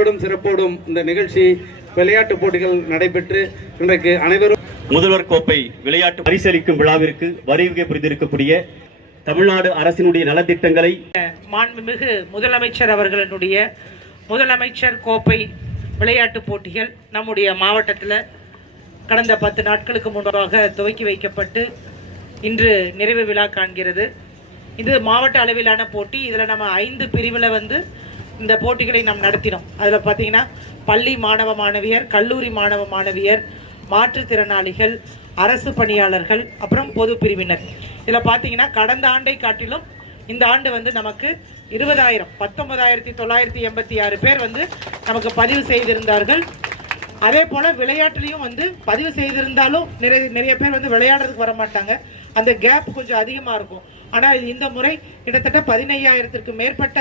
சிறப்போடும் இந்த நிகழ்ச்சி விளையாட்டு போட்டிகள் நடைபெற்று இன்றைக்கு அனைவரும் முதல்வர் கோப்பை விளையாட்டு பரிசளிக்கும் விழாவிற்கு வருகை புரிந்திருக்கக்கூடிய தமிழ்நாடு அரசினுடைய நலத்திட்டங்களை மாண்புமிகு முதலமைச்சர் அவர்களுடைய முதலமைச்சர் கோப்பை விளையாட்டு போட்டிகள் நம்முடைய மாவட்டத்தில் கடந்த 10 நாட்களுக்கு முன்பாக துவக்கி வைக்கப்பட்டு இன்று நிறைவு விழா காண்கிறது. இது மாவட்ட அளவிலான போட்டி. இதில் நம்ம 5 பிரிவில் இந்த போட்டிகளை நாம் நடத்தினோம். அதில் பார்த்தீங்கன்னா பள்ளி மாணவ மாணவியர், கல்லூரி மாணவ மாணவியர், மாற்றுத்திறனாளிகள், அரசு பணியாளர்கள், அப்புறம் பொது பிரிவினர். இதில் பார்த்தீங்கன்னா கடந்த ஆண்டை காட்டிலும் இந்த ஆண்டு நமக்கு 19,986 பேர் நமக்கு பதிவு செய்திருந்தார்கள். அதே போல் விளையாட்டுலையும் பதிவு செய்திருந்தாலும் நிறைய பேர் விளையாடுறதுக்கு வர மாட்டாங்க. அந்த கேப் கொஞ்சம் அதிகமாக இருக்கும். ஆனால் இந்த முறை கிட்டத்தட்ட 15,000த்திற்கு மேற்பட்ட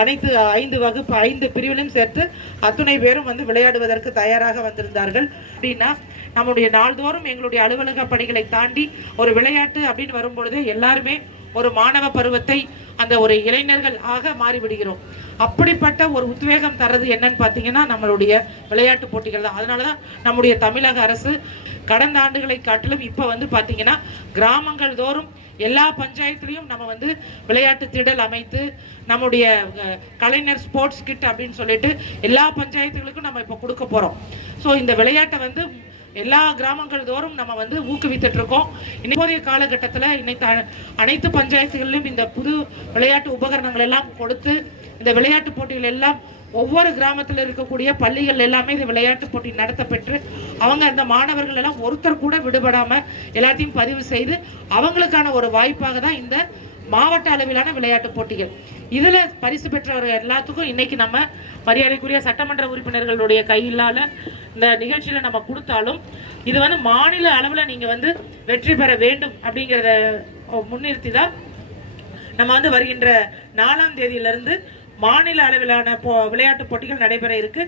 அனைத்து 5 பிரிவிலும் சேர்த்து அத்துணை பேரும் விளையாடுவதற்கு தயாராக வந்திருந்தார்கள். அப்படின்னா நம்முடைய நாள்தோறும் எங்களுடைய அலுவலக பணிகளை தாண்டி ஒரு விளையாட்டு அப்படின்னு வரும்பொழுது எல்லாருமே ஒரு மாணவ பருவத்தை அந்த ஒரு இளைஞர்கள் ஆக மாறிவிடுகிறோம். அப்படிப்பட்ட ஒரு உத்வேகம் தர்றது என்னன்னு பார்த்தீங்கன்னா நம்மளுடைய விளையாட்டு போட்டிகள் தான். அதனால தான் நம்முடைய தமிழக அரசு கடந்த ஆண்டுகளை காட்டிலும் இப்போ பார்த்தீங்கன்னா கிராமங்கள் தோறும் எல்லா பஞ்சாயத்துலையும் நம்ம விளையாட்டு திடல் அமைத்து நம்முடைய கலைஞர் ஸ்போர்ட்ஸ் கிட் அப்படின்னு சொல்லிட்டு எல்லா பஞ்சாயத்துகளுக்கும் நம்ம இப்போ கொடுக்க போகிறோம். ஸோ இந்த விளையாட்டை எல்லா கிராமங்கள் தோறும் நம்ம ஊக்குவித்துட்டு இருக்கோம். இப்போதைய காலகட்டத்தில் அனைத்து பஞ்சாயத்துகளிலும் இந்த புது விளையாட்டு உபகரணங்கள் எல்லாம் கொடுத்து இந்த விளையாட்டு போட்டிகள் எல்லாம் ஒவ்வொரு கிராமத்தில் இருக்கக்கூடிய பள்ளிகள் எல்லாமே இந்த விளையாட்டு போட்டி நடத்த பெற்று அவங்க அந்த மாணவர்கள் எல்லாம் ஒருத்தர் கூட விடுபடாம எல்லாத்தையும் பதிவு செய்து அவங்களுக்கான ஒரு வாய்ப்பாக தான் இந்த மாவட்ட அளவிலான விளையாட்டு போட்டிகள். இதுல பரிசு பெற்றவர்கள் எல்லாத்துக்கும் இன்னைக்கு நம்ம மரியாதைக்குரிய சட்டமன்ற உறுப்பினர்களுடைய கையிலால இந்த நிகழ்ச்சியில நம்ம கொடுத்தாலும் இது மாநில அளவுல நீங்க வெற்றி பெற வேண்டும் அப்படிங்கிறத முன்னிறுத்தி தான் நம்ம வருகின்ற 4ஆம் தேதியிலிருந்து மாநில அளவிலான விளையாட்டு போட்டிகள் நடைபெற இருக்கு.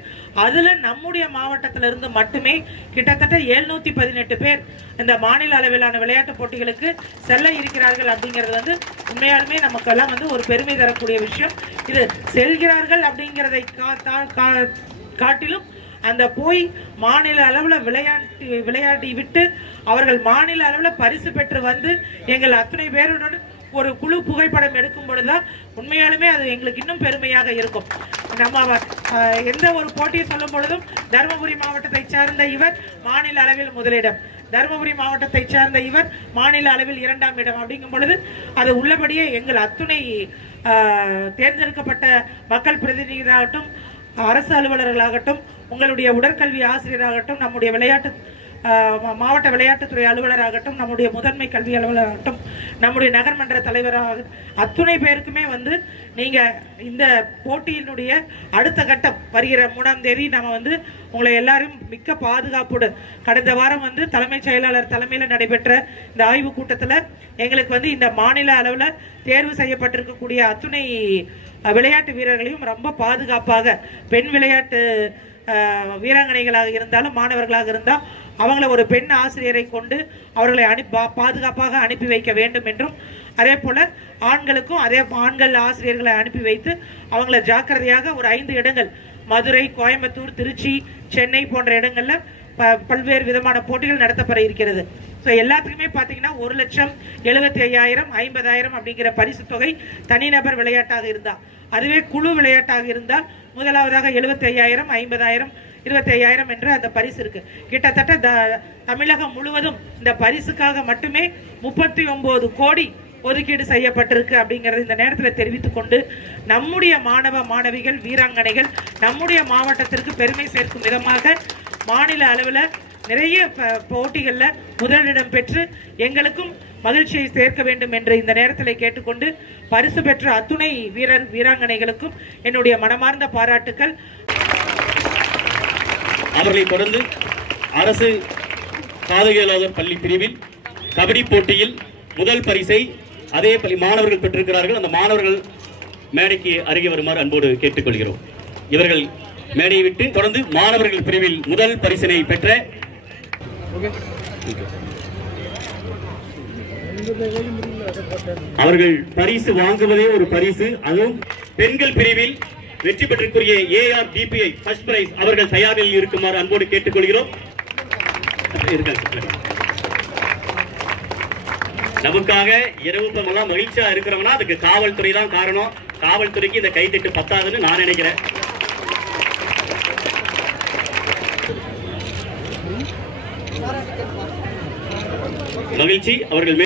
அதுல நம்முடைய மாவட்டத்திலிருந்து மட்டுமே கிட்டத்தட்ட 718 பேர் இந்த மாநில அளவிலான விளையாட்டு போட்டிகளுக்கு செல்ல இருக்கிறார்கள். அப்படிங்கிறது உண்மையாலுமே நமக்கெல்லாம் ஒரு பெருமை தரக்கூடிய விஷயம். இது செல்கிறார்கள் அப்படிங்கிறதை காட்டிலும் அந்த போய் மாநில அளவில் விளையாட்டி விட்டு அவர்கள் மாநில அளவில் பரிசு பெற்று எங்கள் அத்தனை பேருடன் ஒரு குழு புகைப்படம் எடுக்கும் பொழுதுதான் உண்மையாலுமே அது எங்களுக்கு இன்னும் பெருமையாக இருக்கும். நம்ம எந்த ஒரு போட்டியை சொல்லும் பொழுதும் தருமபுரி மாவட்டத்தை சேர்ந்த இவர் மாநில அளவில் முதலிடம், தருமபுரி மாவட்டத்தை சேர்ந்த இவர் மாநில அளவில் 2ஆம் இடம் அப்படிங்கும் பொழுது அது உள்ளபடியே எங்கள் அத்துணை தேர்ந்தெடுக்கப்பட்ட மக்கள் பிரதிநிதிகளாகட்டும், அரசு அலுவலர்களாகட்டும், உங்களுடைய உடற்கல்வி ஆசிரியராகட்டும், நம்முடைய மாவட்ட விளையாட்டுத்துறை அலுவலராகட்டும், நம்முடைய முதன்மை கல்வி அலுவலராகட்டும், நம்முடைய நகர்மன்ற தலைவராக அத்துணை பேருக்குமே நீங்க இந்த போட்டியினுடைய அடுத்த கட்டம் வருகிற 3ஆம் தேதி நம்ம உங்களை எல்லாரும் மிக்க பாதுகாப்போடு கடந்த வாரம் தலைமைச் செயலாளர் தலைமையில் நடைபெற்ற இந்த ஆய்வு கூட்டத்தில் எங்களுக்கு இந்த மாநில அளவில் தேர்வு செய்யப்பட்டிருக்கக்கூடிய அத்துணை விளையாட்டு வீரர்களையும் ரொம்ப பாதுகாப்பாக பெண் விளையாட்டு வீராங்கனைகளாக இருந்தாலும் மாணவர்களாக இருந்தால் அவங்கள ஒரு பெண் ஆசிரியரை கொண்டு அவர்களை பாதுகாப்பாக அனுப்பி வைக்க வேண்டும் என்றும், அதே போல் ஆண்களுக்கும் ஆண்கள் ஆசிரியர்களை அனுப்பி வைத்து அவங்கள ஜாக்கிரதையாக ஒரு 5 இடங்கள் மதுரை, கோயம்புத்தூர், திருச்சி, சென்னை போன்ற இடங்களில் பல்வேறு விதமான போட்டிகள் நடத்தப்பட இருக்கிறது. ஸோ எல்லாத்துக்குமே பார்த்தீங்கன்னா 1,75,000, 50,000 அப்படிங்கிற பரிசு தொகை தனிநபர் விளையாட்டாக இருந்தால், அதுவே குழு விளையாட்டாக இருந்தால் முதலாவதாக 75,000, 50,000, 25,000 என்று அந்த பரிசு இருக்கு. கிட்டத்தட்ட தமிழகம் முழுவதும் இந்த பரிசுக்காக மட்டுமே 39 கோடி ஒதுக்கீடு செய்யப்பட்டிருக்கு அப்படிங்கிறது இந்த நேரத்தில் தெரிவித்துக் கொண்டு நம்முடைய மாணவ மாணவிகள் வீராங்கனைகள் நம்முடைய மாவட்டத்திற்கு பெருமை சேர்க்கும் விதமாக மாநில அளவில் நிறைய போட்டிகளில் முதலிடம் பெற்று எங்களுக்கும் மகிழ்ச்சியை சேர்க்க வேண்டும் என்று இந்த நேரத்தில் கேட்டுக்கொண்டு பரிசு பெற்ற அத்துணை வீராங்கனைகளுக்கும் என்னுடைய மனமார்ந்த பாராட்டுக்கள். அவர்களை தொடர்ந்து அரசு காதுகேளாதோர் பள்ளி பிரிவில் கபடி போட்டியில் முதல் பரிசை அதே பள்ளி மாணவர்கள் பெற்றிருக்கிறார்கள். அந்த மாணவர்கள் மேடைக்கு அருகே வருமாறு அன்போடு கேட்டுக்கொள்கிறோம். இவர்கள் மேடையை விட்டு தொடர்ந்து மாணவர்கள் பிரிவில் முதல் பரிசினை பெற்ற அவர்கள் பரிசு வாங்குவதே ஒரு பரிசு. அதுவும் பெண்கள் பிரிவில் வெற்றி பெற்றிருக்கிற ARDPI ஃபர்ஸ்ட் பிரைஸ் அவர்கள் தயாரில் இருக்குமாறு அன்போடு கேட்டுக்கொள்கிறோம். நமக்காக இரவு பகலெல்லாம் மகிழ்ச்சியா இருக்கிறவங்கன்னா அதுக்கு காவல்துறை தான் காரணம். காவல்துறைக்கு இந்த கைத்தட்டு பத்தாதுன்னு நான் நினைக்கிறேன். மகிழ்ச்சி அவர்கள்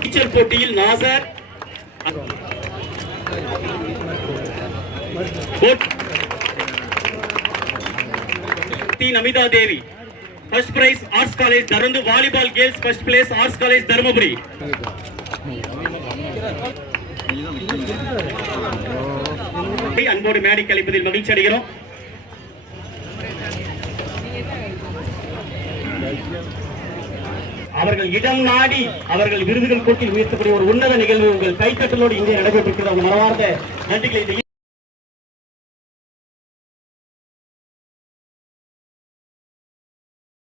நீச்சல் போட்டியில் Nasar, Namita Devi first prize arts college தரந்து. Volleyball girls first place arts college Dharmapuri. அன்போடு மேடைக்கு அளிப்பதில் மகிழ்ச்சி அடைகிறோம். அவர்கள் இடம் நாடி அவர்கள் விருதுகள் கூட்டி உயர்த்தக்கூடிய ஒரு உன்னத நிகழ்வு உங்கள் கைத்தட்டலோடு இங்கே நடைபெற்றிருக்கிற மனமார்ந்த நன்றிகளை